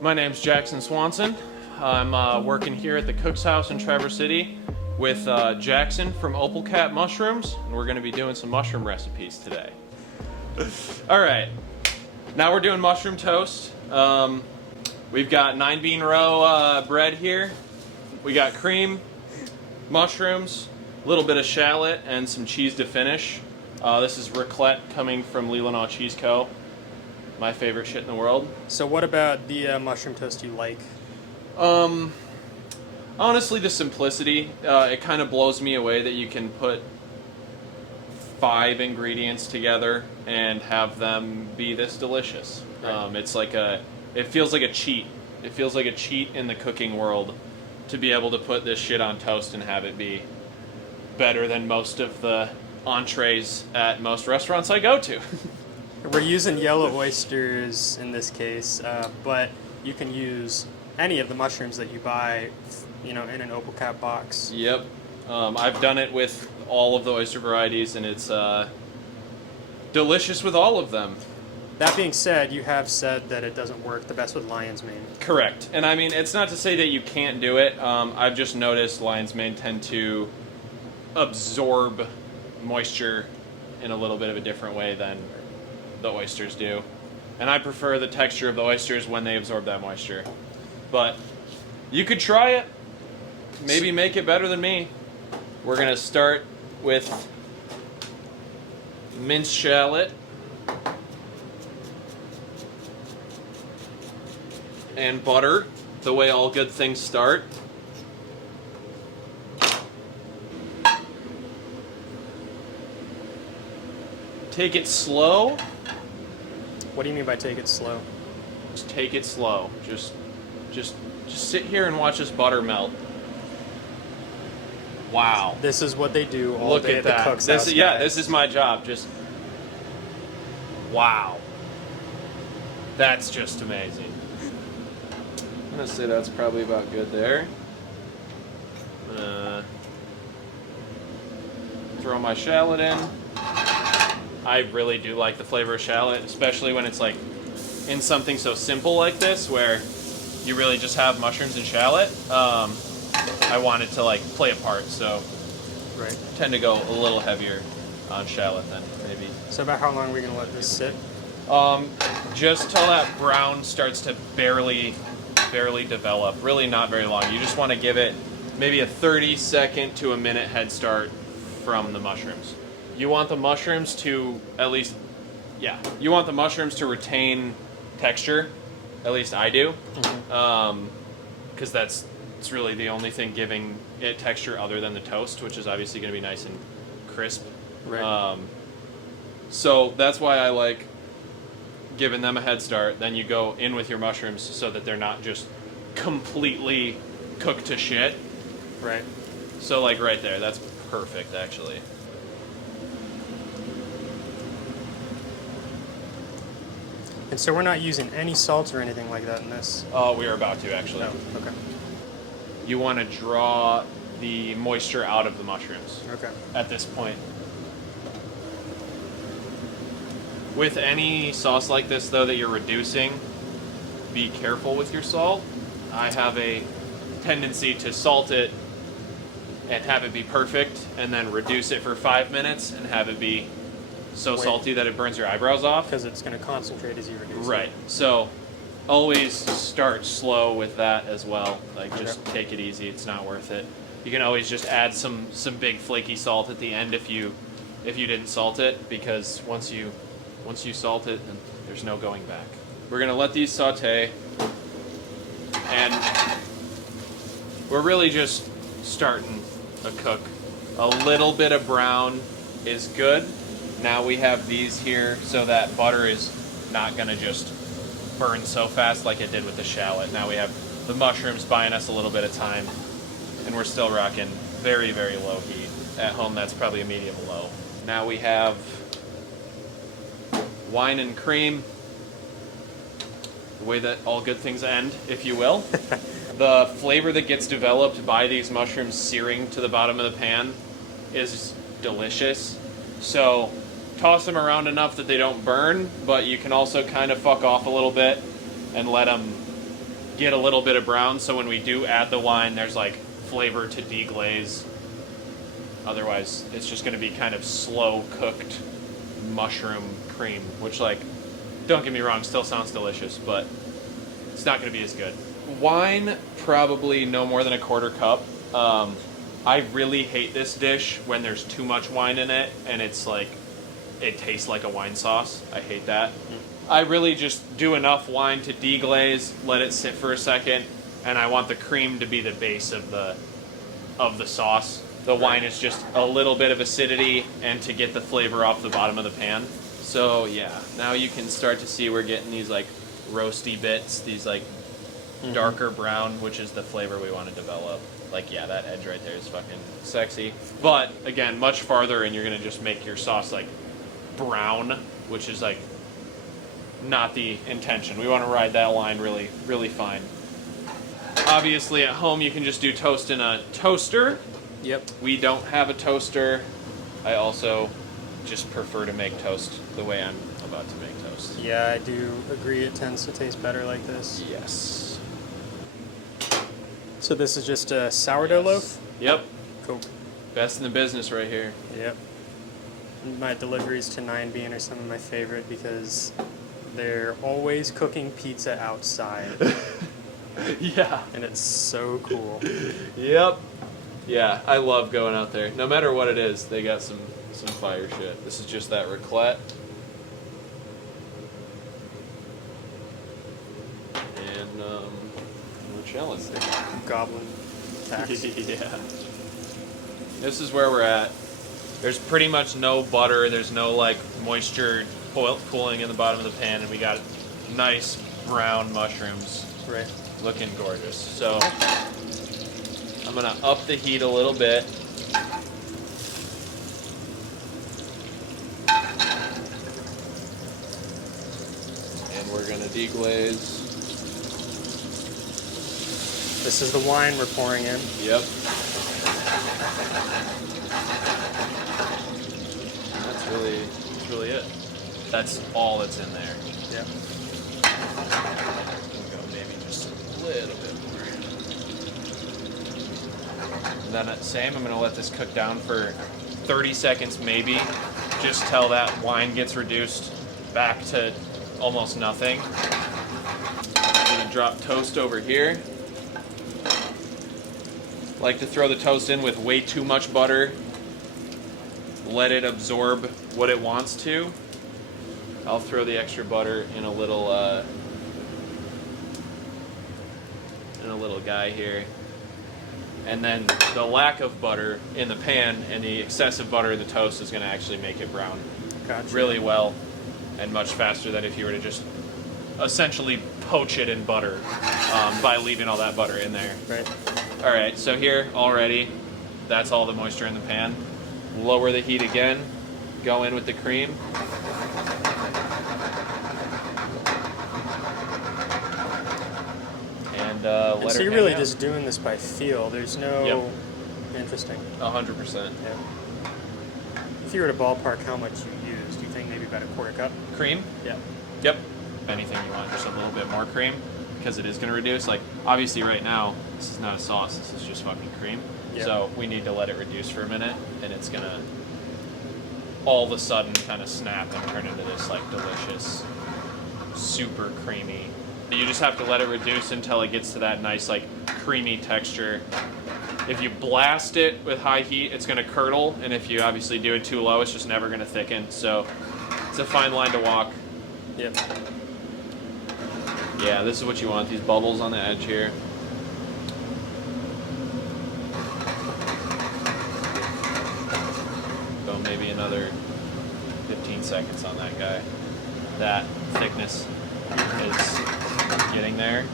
My name's Jackson Swanson. I'm working here at the Cook's House in Traverse City with Jackson from Opal Cat Mushrooms, and we're going to be doing some mushroom recipes today. All right, now we're doing mushroom toast. We've got 9-bean row bread here. We got cream, mushrooms, a little bit of shallot, and some cheese to finish. This is raclette coming from Leelanau Cheese Co. My favorite shit in the world. So what about the mushroom toast you like? Honestly, the simplicity. It kind of blows me away that you can put 5 ingredients together and have them be this delicious. Right. It feels like a cheat. It feels like a cheat in the cooking world to be able to put this shit on toast and have it be better than most of the entrees at most restaurants I go to. We're using yellow oysters in this case, but you can use any of the mushrooms that you buy, in an Opal Cat box. Yep. I've done it with all of the oyster varieties, and it's delicious with all of them. That being said, you have said that it doesn't work the best with lion's mane. Correct. And I mean, it's not to say that you can't do it. I've just noticed lion's mane tend to absorb moisture in a little bit of a different way than the oysters do. And I prefer the texture of the oysters when they absorb that moisture. But you could try it. Maybe make it better than me. We're going to start with minced shallot and butter, the way all good things start. Take it slow. What do you mean by take it slow? Just take it slow. Just sit here and watch this butter melt. Wow. This is what they do all Look day at at the that. Cook's House. This is my job. Just wow. That's just amazing. I'm gonna say that's probably about good there. Throw my shallot in. I really do like the flavor of shallot, especially when it's like in something so simple like this, where you really just have mushrooms and shallot. I want it to like play a part, so Right. I tend to go a little heavier on shallot than maybe. So about how long are we going to let this sit? Just till that brown starts to barely develop. Really not very long. You just want to give it maybe a 30-second to a minute head start from the mushrooms. You want the mushrooms to you want the mushrooms to retain texture. At least I do. Because it's really the only thing giving it texture other than the toast, which is obviously going to be nice and crisp. Right. So that's why I like giving them a head start. Then you go in with your mushrooms so that they're not just completely cooked to shit. Right. So like right there, that's perfect actually. And so we're not using any salt or anything like that in this? Oh, we are about to actually. No. Okay. You want to draw the moisture out of the mushrooms Okay. at this point. With any sauce like this, though, that you're reducing, be careful with your salt. I have a tendency to salt it and have it be perfect, and then reduce it for 5 minutes and have it be so salty that it burns your eyebrows off. Because it's going to concentrate as you reduce it. Right. So always start slow with that as well. Like just take it easy. It's not worth it. You can always just add some big flaky salt at the end if you didn't salt it, because once you salt it, then there's no going back. We're gonna let these saute, and we're really just starting a cook. A little bit of brown is good. Now we have these here so that butter is not gonna just burn so fast like it did with the shallot. Now we have the mushrooms buying us a little bit of time, and we're still rocking very, very low heat. At home, that's probably a medium low. Now we have wine and cream, the way that all good things end, if you will. The flavor that gets developed by these mushrooms searing to the bottom of the pan is delicious. So toss them around enough that they don't burn, but you can also kind of fuck off a little bit and let them get a little bit of brown, so when we do add the wine, there's like flavor to deglaze. Otherwise, it's just going to be kind of slow cooked mushroom cream, which, like, don't get me wrong, still sounds delicious, but it's not going to be as good. Wine, probably no more than a quarter cup. I really hate this dish when there's too much wine in it and it's like, it tastes like a wine sauce. I hate that. I really just do enough wine to deglaze, let it sit for a second, and I want the cream to be the base of the sauce. The wine is just a little bit of acidity and to get the flavor off the bottom of the pan. So yeah, now you can start to see we're getting these like roasty bits, these like darker brown, which is the flavor we want to develop. Like, yeah, that edge right there is fucking sexy. But again, much farther, and you're gonna just make your sauce like brown, which is like not the intention. We want to ride that line really, really fine. Obviously, at home you can just do toast in a toaster. Yep. We don't have a toaster. I also just prefer to make toast the way I'm about to make toast. Yeah, I do agree. It tends to taste better like this. Yes. So this is just a sourdough loaf? Yep. Cool. Best in the business right here. Yep. My deliveries to 9bean are some of my favorite because they're always cooking pizza outside. Yeah. And it's so cool. Yep. Yeah, I love going out there. No matter what it is, they got some fire shit. This is just that raclette. And we're chilling. Goblin tax. Yeah. This is where we're at. There's pretty much no butter. There's no like moisture cooling in the bottom of the pan, and we got nice brown mushrooms. Right. Looking gorgeous. So I'm gonna up the heat a little bit. And we're gonna deglaze. This is the wine we're pouring in. Yep. That's really it. That's all that's in there. Yep. We'll go maybe just a little bit more. And then same, I'm gonna let this cook down for 30 seconds maybe, just till that wine gets reduced back to almost nothing. I'm gonna drop toast over here. Like to throw the toast in with way too much butter. Let it absorb what it wants to. I'll throw the extra butter in a little guy here. And then the lack of butter in the pan and the excessive butter in the toast is going to actually make it brown Gotcha. really well and much faster than if you were to just essentially poach it in butter by leaving all that butter in there. Right. All right, so here already, that's all the moisture in the pan. Lower the heat again, go in with the cream. And let her so you're hang really out. just doing this by feel. There's no... Yep. Interesting. 100%. Yeah. If you were to ballpark how much you use, do you think maybe about a quarter cup? Cream? Yeah. Yep. Anything you want, just a little bit more cream, because it is going to reduce. Like, obviously right now, this is not a sauce, this is just fucking cream. Yeah. So we need to let it reduce for a minute, and it's going to all of a sudden kind of snap and turn into this like delicious, super creamy. You just have to let it reduce until it gets to that nice like creamy texture. If you blast it with high heat, it's going to curdle, and if you obviously do it too low, it's just never going to thicken. So it's a fine line to walk. Yep. Yeah, this is what you want, these bubbles on the edge here. Go maybe another 15 seconds on that guy. That thickness is getting there.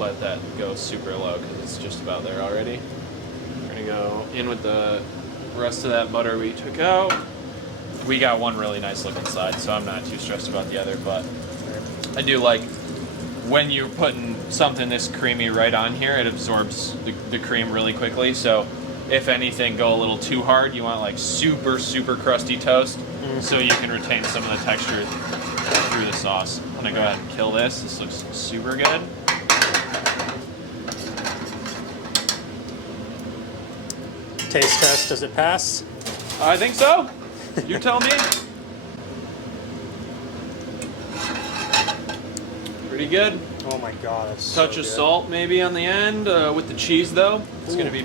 Let that go super low because it's just about there already. We're gonna go in with the rest of that butter we took out. We got one really nice looking side, so I'm not too stressed about the other, but I do like when you're putting something this creamy right on here, it absorbs the cream really quickly. So if anything, go a little too hard. You want like super, super crusty toast so you can retain some of the texture through the sauce. gonna go ahead and kill this. This looks super good. Taste test, does it pass? I think so. You tell me. Pretty good. Oh my god, that's Touch so of good. salt maybe on the end with the cheese though. It's gonna be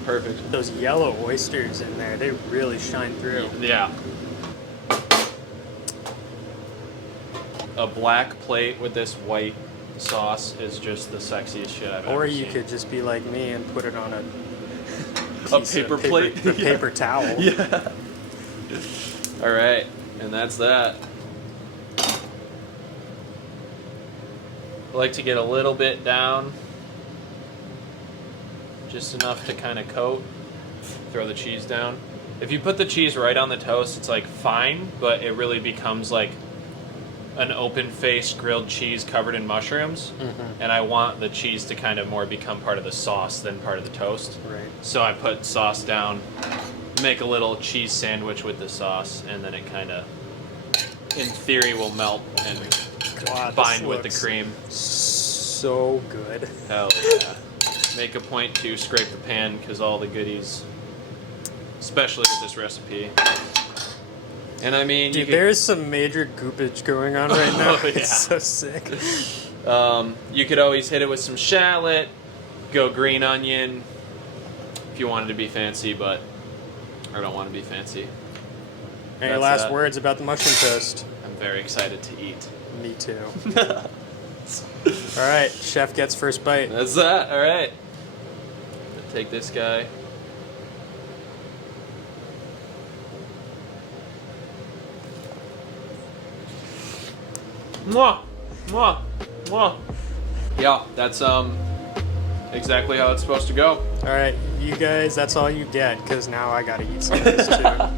perfect. Those yellow oysters in there, they really shine through. Yeah. A black plate with this white sauce is just the sexiest shit I've Or ever you seen. could just be like me and put it on a piece paper of plate. a paper towel. Yeah. All right, and that's that. I like to get a little bit down, just enough to kind of coat. Throw the cheese down. If you put the cheese right on the toast, it's like fine, but it really becomes like an open-faced grilled cheese covered in mushrooms. And I want the cheese to kind of more become part of the sauce than part of the toast. Right. So I put sauce down, make a little cheese sandwich with the sauce, and then it kind of, in theory, will melt and God, bind this with the looks cream. So good. Hell yeah. Make a point to scrape the pan because all the goodies, especially with this recipe. And I mean, Dude, there's some major goopage going on right now. Oh, yeah. It's so sick. you could always hit it with some shallot, go green onion if you wanted to be fancy, but I don't want to be fancy. Any That's last that. words about the mushroom toast? I'm very excited to eat. Me too. All right, chef gets first bite. That's that. All right. Take this guy. Mwah, mwah, mwah. Yeah, that's exactly how it's supposed to go. All right, you guys, that's all you get, because now I gotta eat some of this too.